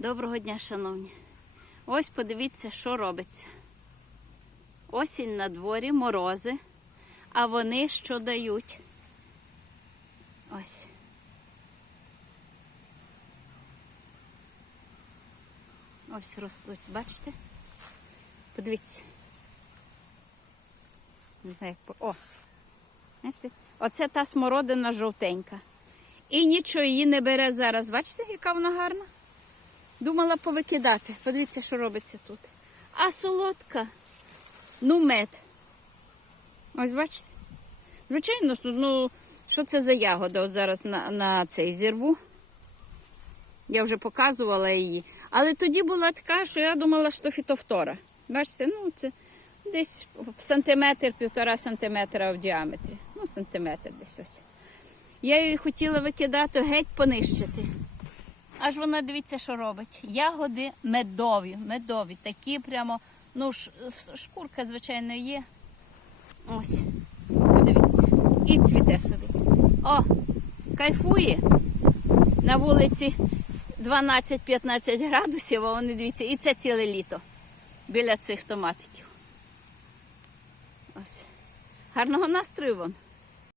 Доброго дня, шановні. Ось подивіться, що робиться. Осінь на дворі, морози, а вони що дають? Ось. Ось ростуть, бачите? Подивіться. Не знаю, як по. О! Бачите? Оце та смородина жовтенька. І нічого її не бере зараз. Бачите, яка вона гарна? Думала повикидати. Подивіться, що робиться тут. А солодка. Ну, мед. Ось бачите? Звичайно, ну, що це за ягода? От зараз на, на цей зірву. Я вже показувала її. Але тоді була така, що я думала, що фітофтора. Бачите, ну це десь сантиметр, півтора сантиметра в діаметрі. Ну, сантиметр десь ось. Я її хотіла викидати, геть понищити. Аж вона дивіться, що робить. Ягоди медові, медові, такі прямо, ну, шкурка, звичайно, є. Ось, подивіться. І цвіте собі. О, кайфує. На вулиці 12-15 градусів, а вони дивіться, і це ціле літо біля цих томатиків. Ось. Гарного настрою вам.